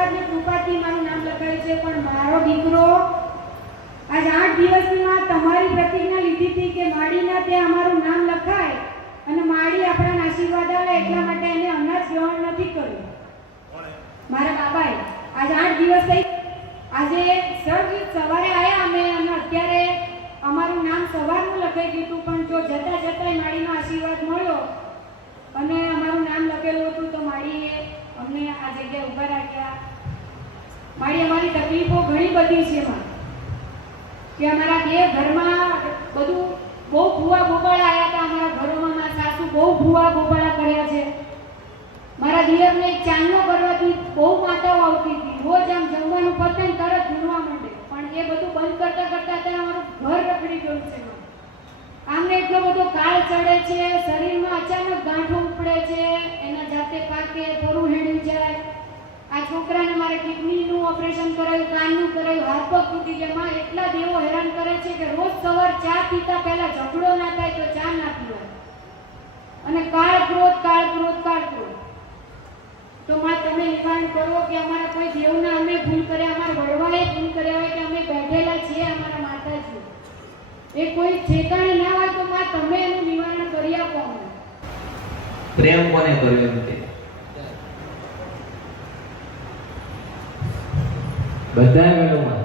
આશીર્વાદ ને કૃપાથી મારું નામ લખાયું છે, પણ મારો દીકરો આજ 8 દિવસમાં તમારી પ્રતિજ્ઞા લીધી હતી કે માડીના ત્યાં અમારું નામ લખાય અને માડી આપણા આશીર્વાદ આવે, એટલા માટે એને અનાજ ગ્રહણ નથી કર્યું મારા બાબાએ. આજ 8 દિવસ થઈ. આજે સવારે આવ્યા અમે અને અત્યારે અમારું નામ સવારનું લખાઈ ગયું હતું, પણ જો જતા જતા માડીનો આશીર્વાદ મળ્યો અને અમારું નામ લખેલું હતું તો માડીએ અમને આ જગ્યાએ ઊભા રાખ્યા. માડી અમારી તકલીફો ઘણી બધી છે એમાં કે અમારા બે ઘરમાં બધું બહુ ભૂવા ગોપાળા આવ્યા હતા. અમારા ઘરોમાં મારા સાસુ બહુ ભૂવા ગોપાળા કર્યા છે. મારા દિયરને ચાંદલો કરવાથી બહુ માતાઓ આવતી હતી. રોજ આમ જમવાનું પતે ને તરત ભૂલવા માંડે, પણ એ બધું બંધ કરતા કરતા અત્યારે અમારું ઘર રખડી ગયું છે. આમને એટલો બધો કાળ ચડે છે, શરીરમાં અચાનક ગાંઠો ઉપડે છે, એના જાતે પાકે, થોડું હેડ્યું જાય. આ છોકરાને મારે કિડનીનું ઓપરેશન કરાયું, કાનનું કરાયું, હાથ પગ તૂટી ગયા. એટલા દેવો હેરાન કરે છે કે રોજ સવાર ચા પીતા પહેલા ઝઘડો ના થાય તો ચા ના પીવાય, અને કાળ ક્રોધ કાળ ક્રોધ કાળ ક્રોધ. તો માં તમે નિવારણ કરો કે અમારા કોઈ દેવના અમે ભૂલ કર્યા, અમારા વડવાએ ભૂલ કર્યા હોય કે અમે બેઠેલા છીએ અમારા માતાજી, એ કોઈ ઠેકાણે ના હોય તો માં તમે એનું નિવારણ કરી આપો. પ્રેમ કોને કર્યો એમ કે બધાએ ગણો માં.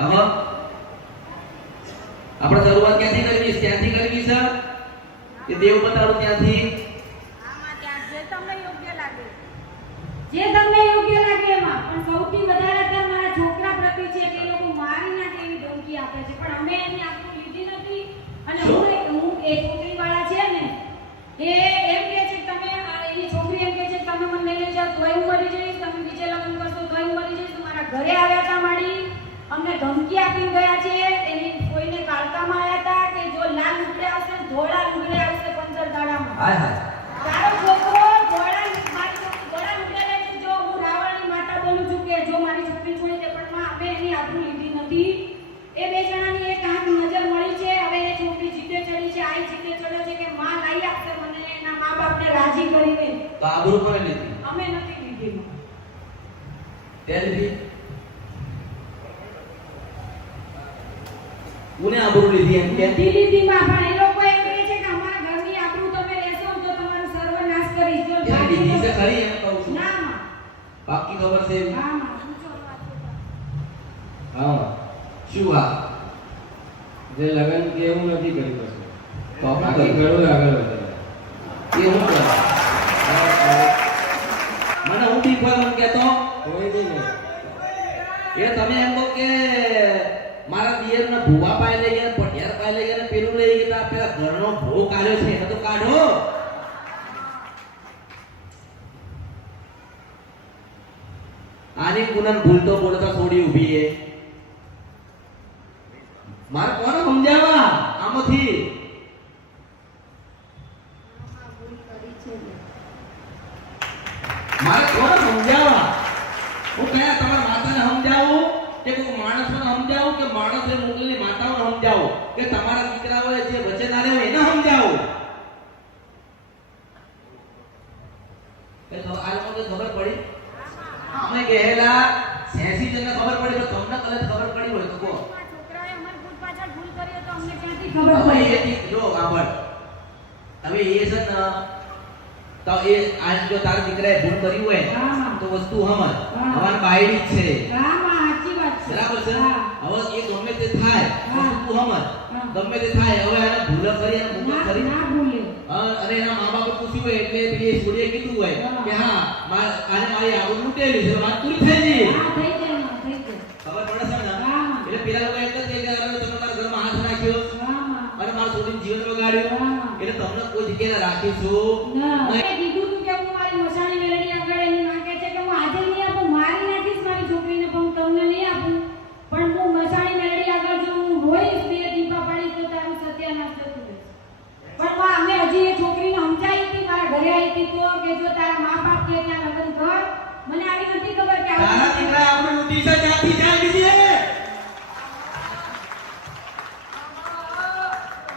હવે આપણે શરૂઆત ક્યાંથી કરવી? ત્યાંથી કરવી છે કે દેવ બતાડું ત્યાંથી? જે તમને યોગ્ય લાગે એમાં, પણ સૌથી વધારે તો મારા છોકરા પ્રતિ છે કે એ લોકો મારી નાખે એવી ધમકી આપે છે, પણ અમે એની આબરૂ લીધી નથી. અને હું એ છોકરી વાળા છે ને એ એમ કહે છે કે તમે એની છોકરી એમ કહે છે કે તમે મને લઈ જાઓ તોય હું મરી જઈશ, તમે બીજે લગ્ન કરશો તોય હું મરી જઈશ. મારા ઘરે આવ્યા હતા માડી, અમને ધમકી આપી ગયા છે. એની કોઈને કાળકામાં આવ્યા હતા કે જો લાલ લુગડે આવશે ધોળા લુગડે આવશે 15 દાડામાં. હાય હાય. તારો છોકરો ધોળા લુગડે લઈને જો હું રાવણની માતા બોલું છું કે જો મારી છોકરી છોડી દે, પણ માં અમે એની આબરૂ લીધી નથી. એ બે જણાની એક આંખ નજર મળી છે. હવે એ છોકરી જીતે ચડી છે, આઈ જીતે ચડે છે કે માં લાઈ આપશે મને એના મા બાપને રાજી કરીને. તો આબરૂ કોને લીધી? અમે નથી લીધી. તે લીધી? કોને આબરૂ લીધી એમ કે? લીધી માં, પણ એ લોકો એમ કહે છે કે અમારા ઘરની આબરૂ તમે લેશો તો તમારો સર્વનાશ કરીશ. જો લીધી છે ખરી એમ કહું છું. ના માં બાકી ખબર છે? હા માં પૂછો વાત. હા શું વાત? જે લગન કે એવું નથી કરી શકતું તો બાકી ઘણું આગળ વધે એ હું કરું? મને હું દીકવા એમ કહેતો કોઈ બી નહીં. એ તમે એમ કહો કે મારા દિયરના ભૂવા પાય લઈ ગયા, પટિયાર પાય લઈ ગયા ને પેલું લઈ ગયા, પેલા ઘરનો ભોગ કાઢ્યો છે એને તો કાઢો. આની ગુનાન ભૂલતો બોલતા થોડી ઊભી છે. મારે કોને સમજાવવા આમાંથી? મારે કોને સમજાવવા? હું કયા તમારા માતાને સમજાવું કે કોઈ માણસને સમજાવું કે માણસે મોકલેલી માતાઓને સમજાવું કે તમારા દીકરાઓએ જે વચન આપ્યું એને સમજાવું? કે તો આ લોકોને ખબર પડી? અમે ગયેલા 86 જણને ખબર પડી, તો તમને કદાચ ખબર પડી હોય તો કહો. છોકરાએ અમારી ભૂલ પાછળ ભૂલ કરી તો અમને ક્યાંથી હવે ખબર પડી? એ જો આગળ હવે એ છે ને તો એ આજ જો તારા દીકરાએ ભૂલ કરી હોય તો વસ્તુ સમજ હવાન બાયડી જ છે. હા માં સાચી વાત છે. બરાબર છે? હવે એ ગમે તે થાય વસ્તુ સમજ ગમે તે થાય. હવે એને ભૂલ કરી અને ભૂલ કરી ના ભૂલે. અને એના મા બાપે પૂછ્યું હોય એટલે પેલી છોડીએ કીધું હોય કે હા આને મારી આબરૂ લૂંટેલી છે, વાત પૂરી થઈ ગઈ. હા થઈ જાય માં, થઈ જાય. ખબર પડે છે ને? હા. એટલે પેલા લોકો એક જ કહે કે તમે તમારા ઘરમાં હાથ નાખ્યો હા માં. અને મારા છોડીનું જીવન બગાડ્યું, હા. એટલે તમને કોઈ જગ્યાએ રાખીશું ના નહીં. મેં કીધું તું કે હું મારી મસાણી મેલડી આગળ એની માંગે છે કે હું આજે નહીં આપું, મારી નાખીશ મારી છોકરીને, પણ હું તમને નહીં આપું. પણ હું મસાણી મેલડી આગળ જો હું રોઈશ બે દીપા પડી તો તારું સત્યાનાશ થતું રહેશે. પણ માં અમે હજી એ છોકરીને સમજાવી હતી, મારા ઘરે આવી હતી તો કે જો તારા મા બાપ કે ત્યાં લગ્ન કર. મને આવી નથી ખબર કે તારા દીકરા આપણે લૂંટી છે ત્યાંથી જાય દીધી.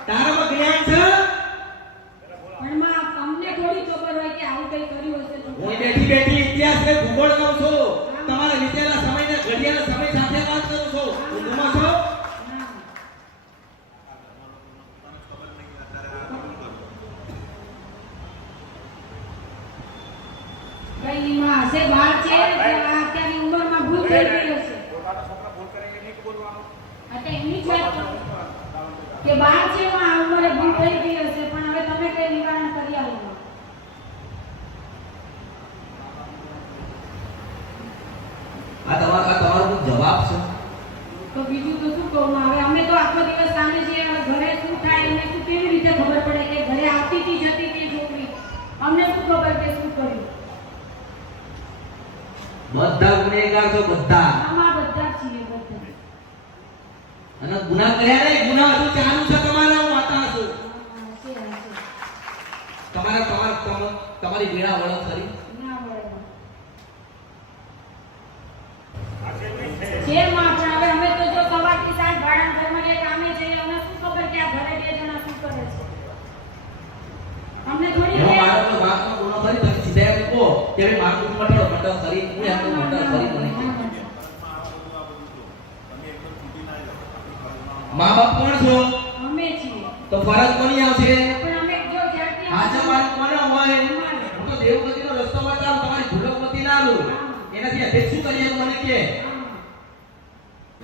તારામાં જ્ઞાન છે? એટલે એમની જ વાત કરું કે બાર છે માં આ ઉંમરે ભૂલ થઈ ગઈ હશે પણ હવે તમે કઈ નિવારણ કરી આવો આ તમારો કોઈ જવાબ છે? તો બીજું તો શું કહું હવે અમે તો આખો દિવસ સામે છીએ હવે ઘરે શું થાય એને શું કેવી રીતે ખબર પડે કે ઘરે આવતી હતી જતી હતી છોકરી અમને શું ખબર કે શું કર્યું બધા ગુનેગાર છો બધા. આમાં બધા છીએ બધા અને ગુનાહ કર્યા નહીં, ગુનાહ હજુ ચાલુ છે તમારા. હું વાતા છું તમારી વેળા વળત કરી ના વળે જે માં પણ હવે અમે તો જો સવારથી સાંજ ભાડા ઘરમાં કે કામે જઈએ અમને શું ખબર કે આ ઘરે બે જણા શું કરે છે અમને થોડી એનો મારો કોઈ વાતનો ગુનો કરી તમે સીધા એમ કહો કે ભાઈ મારું કુટુંબ મટો કરી હું એમ તો મટો કરી મને કે મા બાપ કોણ છો? અમે છીએ તો ફરજ કોની આવશે? પણ અમે જો જ્યારથી હાજર મારું કોને હોય? હું તો દેવગતિનો રસ્તો બતાવું, તમારી ભૂલકમતી ના લઉં. એનાથી અધેક શું કરીએ મને કે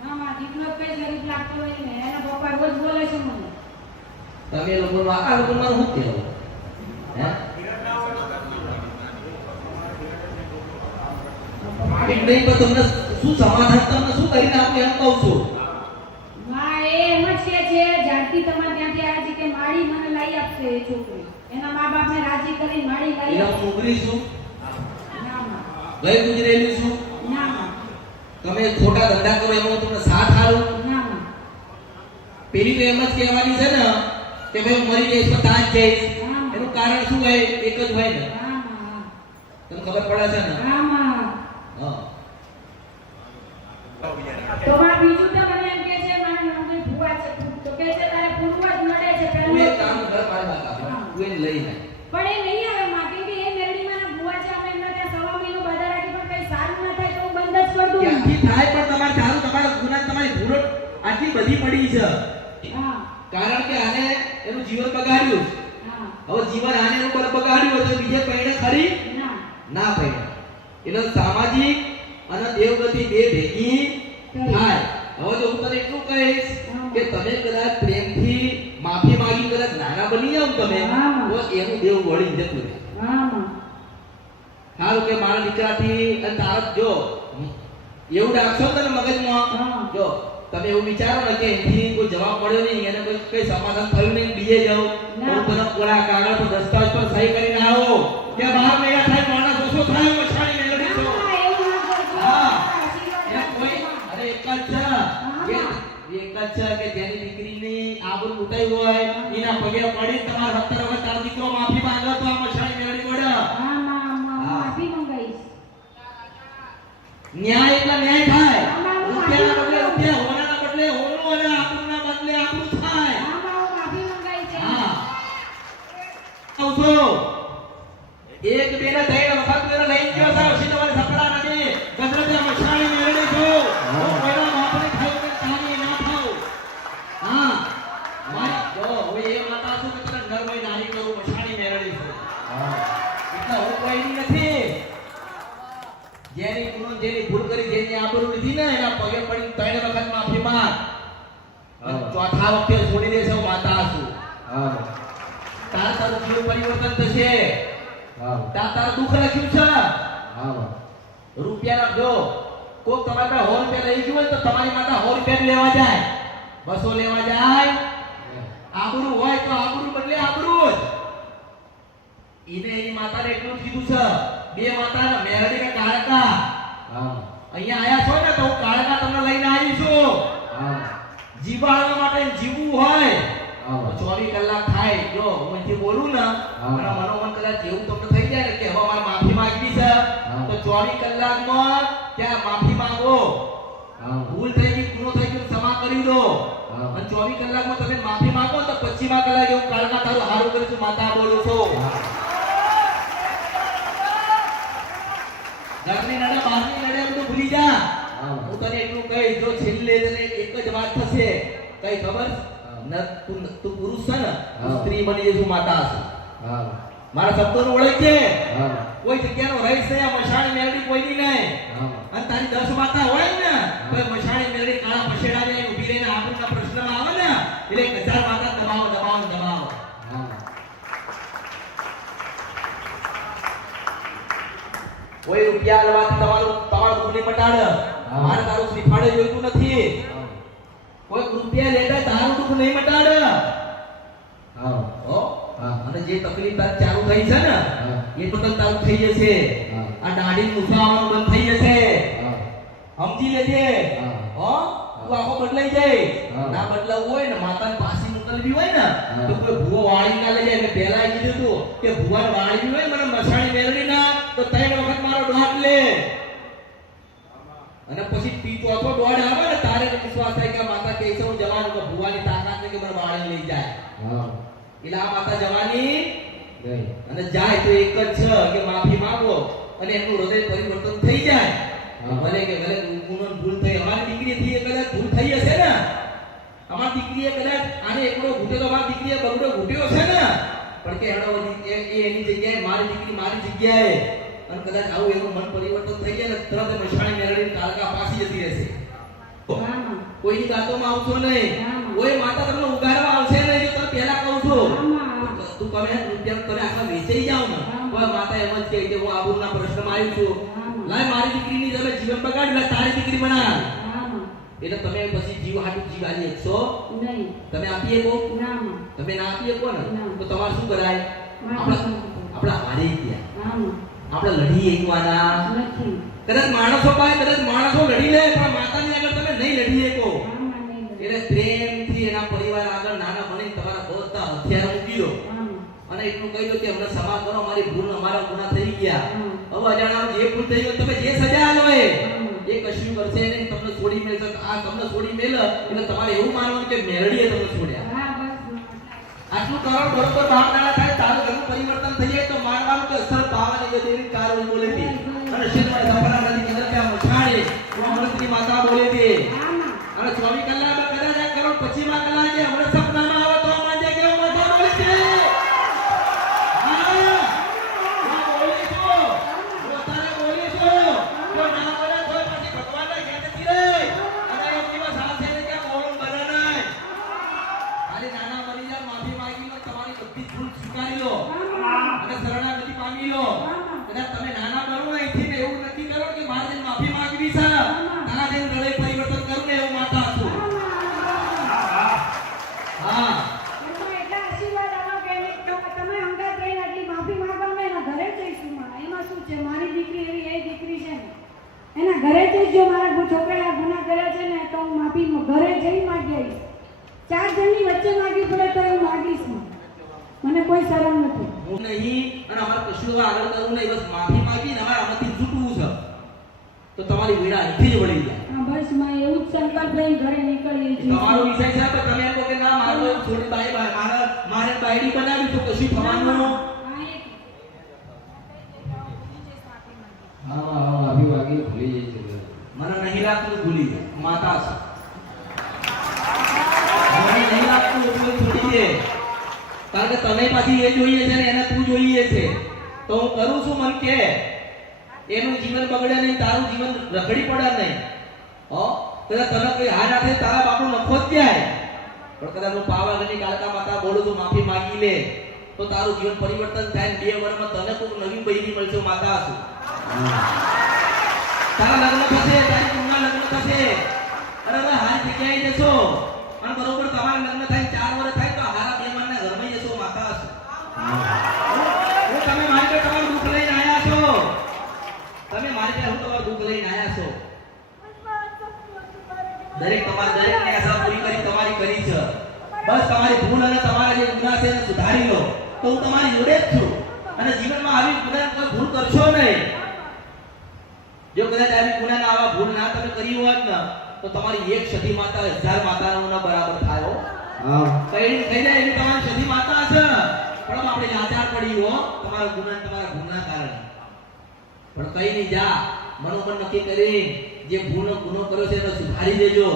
ના માં દીકરો કઈ ગરીબ લાગતો હોય ને એના પપ્પા રોજ બોલે છે મને તમે લોકોનું આ લોકો મારું શું કહેવું? હે એક નહીં પણ તમને શું સમાધાન તમને શું કરીને આપું એમ કહું છું. માં એ એમ જ કે છે જ્યારથી તમારે ત્યાંથી આવ્યા છે કે માળી મને લઈ આપશે એ છોકરી એના મા બાપને રાજી કરી માળી લઈ એના આપશે નોકરી શું? ના માં ગઈ ગુજરેલી શું? ના માં તમે ખોટા ધંધા કરો એમાં તમને સાથ હારું? ના માં પેલી તો એમ જ કહેવાની છે ને કે ભાઈ હું મરી જઈશ પણ ત્યાં જ જઈશ. હા. એનું કારણ શું હોય? એક જ હોય ને. ના માં તમને ખબર પડે છે ને? હા માં હા. તો માં બીજું તો મને એમ કે છે મારી નોકરી ભૂવા છે તો કે છે તારે પૂર્વજ નડે છે તું એક પહેલું કામ કર મારી વાત સાંભળ. હા. તું એને લઈ લે. પણ એ નહીં આવે માં કેમ કે એ મેરડીમાં ના ભૂવા છે અમે એમના ત્યાં સવા મહિનો બાધા રાખી પણ કઈ સારું ના થાય તો હું બંધ જ કરી દઉં ત્યાંથી થાય પણ તમારે સારું, તમારા ગુના તમારી ભૂલો આટલી બધી પડી છે હા કારણ કે આને એનું જીવન બગાડ્યું. હા હવે જીવન આને એનું બગાડ્યું તો બીજે પૈણે ખરી ના ના પૈણે. એટલે સામાજિક અને દેવગતિ બે ભેગી થાય. હવે જો હું તને એટલું કહીશ કે તમે કદાચ પ્રેમથી માફી માંગી કદાચ નાના બની જાવ તમે હા. તો એનું દેવ વળી જતું રહે. હા માં સારું કે મારા દીકરાથી અને તારા જો એવું રાખશો તને મગજમાં હા. જો તમે એવું વિચારો ને કે એથી કોઈ જવાબ મળ્યો નહીં એને કઈ સમાધાન થયું નહીં બીજે જાઓ ના. તો તને કોરા કાગળ પર દસ્તાવેજ પર સહી કરીને આવો કે 12 મહિના થાય માણસ ઓછો થાય મછાણી મેળવી છો. ના, એવું ના કરજો. હા. આશીર્વાદ એ કોઈ અરે એક જ છે કે જેની દીકરીની આબરૂ લૂંટાઈ હોય એના પગે પડી તમારા 17 વર્ષ તારો દીકરો માફી માંગે તો આ મછાણી મેળવી પડે. હા માં હું હા. માફી મંગાઈશ ન્યાય એટલે ન્યાય થાય. આમાં હું રૂપિયાના બદલે માફી રૂપિયા, હોનાના બદલે હોનું અને આબરૂના બદલે આબરૂ થાય. હા માં હું માફી મંગાઈશ હા. કહું છું. એક બે ને ત્રણ વખત મેરે લઈ ગયો છે પછી તમારે સપડા નથી ગજરતે મછાણી મેળવી છો. હું કોઈના બાપને ખાઈ કે તારી ના ખાઉં. હા મારી જો હું એ માતા છું કે તને નરમય નારી કરું મછાણી મેળવી છું. એટલે હું કોઈની નથી. જેની ભૂલ કરી જેની આબરૂ લીધી ને એના પગે પડી 3 વખત માફી માંગ. અને ચોથા વખતે છોડી દેશે હું માતા છું. તારું જીવન પરિવર્તન થશે. તારું દુઃખ લખ્યું છે. રૂપિયા રાખજો. કોક તમારી પાસે 100 રૂપિયા લઈ ગયું હોય તો તમારી માતા 100 રૂપિયા લેવા જાય 200 લેવા જાય. આબરૂ હોય તો આબરૂ બદલે આબરૂ જ. એને એની માતાને એટલું જ કીધું છે બે માતાના મેરડી ને કાળકા અહીંયા આયા છો ને તો હું કાળકા તમને લઈને આવી છું. જીવાડવા માટે જીવવું હોય 24 કલાક થાય. જો હું અહીંથી બોલું ને મારા મનોમન કદાચ એવું તમને થઈ જાય ને કે હવે મારે માફી માંગવી છે તો 24 કલાકમાં ત્યાં માફી માંગો. ભૂલ થઈ ગઈ, ગુનો થઈ ગયો, ક્ષમા કરી દો. અને 24 કલાકમાં તમે માફી માંગો તો 25મા કલાકે હું કાળકા તારું હારું કરીશું માતા બોલું છું. ઘરની નડે બહારની નડે એમ તો ભૂલી જા. હું તને એટલું કહીશ જો છેલ્લે તને એક જ વાત થશે કઈ ખબર ન તું પુરુષ છે ને તું સ્ત્રી બની જઈશું માતા હશે. મારા શબ્દોને ઓળખજે. કોઈ જગ્યાનો રહીશ નહીં, આ મશાણી મેલડી કોઈની નહીં. હા અને તારી 10 માતા હોય ને તો એ મશાણી મેલડી કાળા પછેડા ને ઊભી રહીને આપણના પ્રશ્નમાં આવે ને એટલે 1000 માતા દબાવો દબાવો દબાવો. હા કોઈ રૂપિયા લેવાથી તમારું ગુને મટાડ. મારે તારું શ્રીફાળે જોઈતું નથી. કોઈ રૂપિયા લેતા તારું દુઃખ નહીં મટાડ. હા હો હા અને જે તકલીફ તાર ચાલુ થઈ છે ને હા એ તો તારું થઈ જશે. હા આ દાઢી મૂછાવાનું બંધ થઈ જશે. હા સમજી લેજે. હા. હો તું આખો બદલાઈ જાય. હા. ના બદલાવું હોય ને માતાને પાછી મોકલવી હોય ને હા. તો કોઈ ભૂવો વાળી ના લઈ જાય. મેં પહેલા કીધું તું કે ભૂવાને વાળવી હોય મને મસાણી મેળવી ના તો 3 વખત મારો દોઢ લે. અને પછી તી ચોથો દોઢ આવે ને તારે વિશ્વાસ થાય કે આ માતા કહે છે હું જવાનું તો ભૂવાની તાકાત ને કે મને વાળી લઈ જાય. હા એટલે આ માતા જવાની ગઈ અને જાય તો એક જ છે કે માફી માંગો અને એમનું હૃદય પરિવર્તન થઈ જાય. હા. ભલે ગુનો ભૂલ થઈ, અમારી દીકરીથી કદાચ ભૂલ થઈ હશે ને, અમારી દીકરીએ કદાચ આને એકડો ઘૂંટ્યો તો અમારી દીકરીએ બગડો ઘૂંટ્યો છે ને, પણ કે હેડો એ એની જગ્યાએ મારી દીકરી મારી જગ્યાએ. અને કદાચ આવું એનું મન પરિવર્તન થઈ જાય ને તરત જ મશાણી મેળવીને કાળકા પાછી જતી રહેશે. આમાં કોઈની વાતોમાં આવશો નહીં. હા. કોઈ માતા તમને ઉગાડવા આવશે નહીં. જો તમે પહેલા કહું છું આમાં તું તમે આખા વેચાઈ જાવ ને કોઈ માતા એમ જ કહે કે હું આબરૂના પ્રશ્નમાં આવી છું, લાય મારી દીકરીની તમે જીવન બગાડી લે, તારી દીકરી બનાવ. આમાં એટલે તમે પછી જીવ હાટું જીવ આલી એકસો નહીં તમે આપી શકો? નામાં તમે ના આપી શકો ને ના. તો તમારે શું કરાય? માફી આપણા હારી ગયા, આમાં આપણે લડી એકવાના. નથી કદાચ માણસો પાસે કદાચ માણસો લડી લે પણ માતાની આગળ તમે નહીં લડી શકો. આમાં નહીં એટલે પ્રેમથી એના પરિવાર આગળ નાના બની તમારા બધા હથિયાર મૂકી દો આમાં અને એટલું કહી દો કે અમને ક્ષમા કરો, અમારી ભૂલ અમારા ગુનાહ થઈ ગયા. હમ. હવે અજાણ્યાનું જે ભૂલ થઈ ગયું તમે જે સજા આલો હમ. એ કશું કરશે નહીં, તમને છોડી મેલશે. આ તમને છોડી મેલ એટલે તમારે એવું માનવાનું કે મેલડીએ તમને છોડ્યા. હા બસ આટલું કરો બરોબર બાપ દાડા થાય તારું ઘરનું પરિવર્તન થઈ જાય તો માનવાનું કે અસર પાવાની જે દેવી કારો બોલે છે અને શેરવાડ સપના નદી અંદર કે મછાડે અમૃતની માતા બોલે છે. આમાં અને 24 કલાકમાં કદાચ આ કરો 25મા કલાકે અમૃત સપનામાં આવે તો માજે કે માતા બોલે છે. હા હું બોલી છું, હું તારે બોલી છું. જો ના બોલે તો પછી ભગવાનને કહેતી રહે અને એક દિવસ આવશે ને કે બોલું બને નહીં. ખાલી નાના મરી જાય માફી માંગી લો, તમારી બધી ભૂલ સ્વીકારી લો અને શરણાગતિ પામી લો. કદાચ તમે નાના બનો ને અહીંથી ને એવું નક્કી કરો કે મારે જઈને માફી માંગવી છે, તારા જેવું હૃદય પરિવર્તન કરું ને એવું માતા છું. હા એમાં એટલા આશીર્વાદ આવો કે તમે અંગાત રહીને આટલી માફી માંગો ને એના ઘરે જઈશું માં. એમાં શું છે, મારી દીકરી એવી એ દીકરી છે ને એના ઘરે જઈશ. જો મારા છોકરાએ આ ગુનાહ કર્યા છે ને તો હું માફી ઘરે જઈ માગી આવીશ. 4 જણની વચ્ચે માગી પડે તો હું માગીશ માં. મને કોઈ શરમ નથી. હું નહીં અને અમારે કશું હવે આગળ કરવું નહીં, બસ માફી માંગીને અમારે આમાંથી છૂટવું છે તો તમારી વેડા અહીંથી જ વળી જાય. હા બસ માં એવું જ સંકલ્પ લઈને ઘરે નીકળીએ છીએ. તમારો વિષય છે તો તમે એમ કહો કે ના મારો છોડી મારે બાયડી બનાવી તો કશું થવાનું. હા, હા હા માફી માંગી ભૂલી જઈ છે મને નહીં લાગતું ભૂલી જાય માતા છે. મને નહીં લાગતું એટલું છોડી દે કારણ કે તમે પાછી એ જોઈએ છે ને એને તું જોઈએ છે તો હું કરું છું મન કે એનું જીવન બગડે નહીં, તારું જીવન રખડી પડે નહીં. હો કદાચ તને કોઈ હાર ના થાય તારા બાપનો નફો જ જાય પણ કદાચ હું પાવાગઢની કાળકા માતા બોલું છું માફી માંગી લે તો તારું જીવન પરિવર્તન થાય ને 2 વર્ષમાં તને કોઈ નવી બૈરી મળશે. હું માતા છું. તારા લગ્ન થશે, તારી કુંડના લગ્ન થશે અને હવે હારી જગ્યાએ જશો અને બરોબર તમારા લગ્ન થાય 4 વર્ષ થાય તો હારા બેમાનના ઘરમાં જશો. માતા છું. હું તમે મારી પાસે તમારું દુઃખ લઈને આયા છો, તમે મારી પાસે હું તમારું દુઃખ લઈને આયા છો. દરેક તમારી આશા પૂરી કરી તમારી કરી છે. બસ તમારી ભૂલ અને તમારા જે ગુનાહ છે એને સુધારી લો તો હું તમારી જોડે જ છું અને જીવનમાં આવી ગુનાહ કોઈ ભૂલ કરશો નહીં. જો કદાચ આવી ગુનાના આવા ભૂલ ના તમે કરી હોત ને તો તમારી એક સતી માતા 1000 માતાઓના બરાબર થાય. હા કઈ થઈ જાય એવી તમારી સતી માતા છે પણ આપણે લાચાર પડી હો તમારા ગુના કારણે. પણ કઈ નહીં, જા મનોમન નક્કી કરી જે ગુનો કર્યો છે એને સુધારી દેજો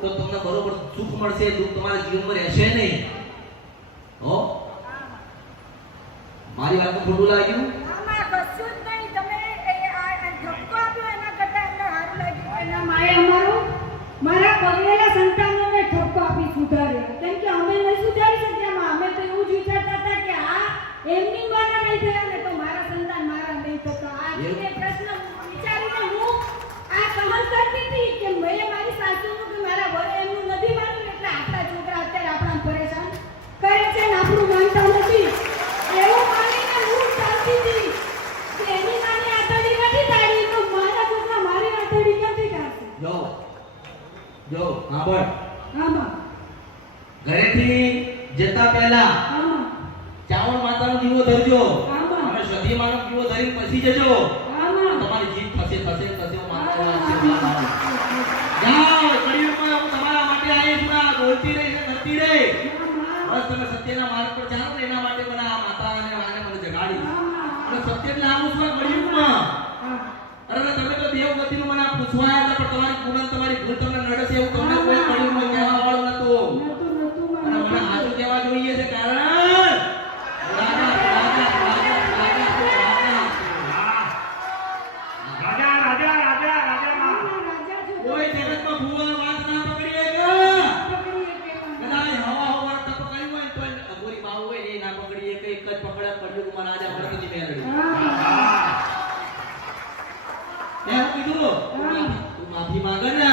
તો તમને બરોબર સુખ મળશે, દુઃખ તમારા જીવનમાં રહેશે નહીં. હો મારી વાતમાં ખોટું લાગ્યું? આમાં કશું જ નહીં. થયા ને તો મારા સંતાન મારા નહીં થતા. આ એવું? એ પ્રશ્ન વિચારીને હું આ સહન કરતી હતી કે મેં મારી સાસુનું કે મારા વર એમનું નથી માન્યું એટલે આપણા છોકરા અત્યારે આપણા પરેશાન કરે છે ને આપણું માનતા નથી. એવું માનીને હું ચાલતી હતી કે એની નાની આતડી નથી કાઢી તો મારા છોકરા મારી આતડી ક્યાંથી કાઢશે? જો હા બોલ. આમાં ઘરેથી જતા પહેલા આમાં ચાવણ માતાનો દીવો ધરજો. આમાં. અને સધી માનો દીવો ધરીને પછી જજો. આમાં તમારી જીત થશે હું માતાનો આશીર્વાદ આપું. જાઓ, કળિયુગમાં હું તમારા માટે આવી છું. આ બોલતી રહી ને કરતી રહી. બસ તમે સત્યના માર્ગ પર ચાલો ને એના માટે મને આ માતા અને આને મને જગાડી. અને સત્ય એટલે આવું છે કળિયુગમાં. અરે તમે તો દેવ ગતિનું મને આ પૂછવા આવ્યા હતા, પણ તમારી ગુણ તમારી ભૂલ તમને નડે છે એવું તમને કોઈ કળિયુગમાં કહેવા વાળું નતું. અને મને સાચું કહેવા જોઈએ છે કારણ રાજા કોઈ જગતમાં ભૂવા વાત ના પકડી શકે. કદાચ હવા તપ કર્યું હોય તો અઘોરી બાવ હોય ને એ ના પકડી શકે. એક જ પકડે કળિયુગમાં રાજા ભરતની મેળવી. મેં શું કીધું? તું માફી માંગ ને.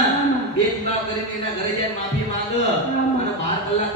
બે દિવાળ કરીને એના ઘરે જઈને માફી માંગ. અને 12 કલાક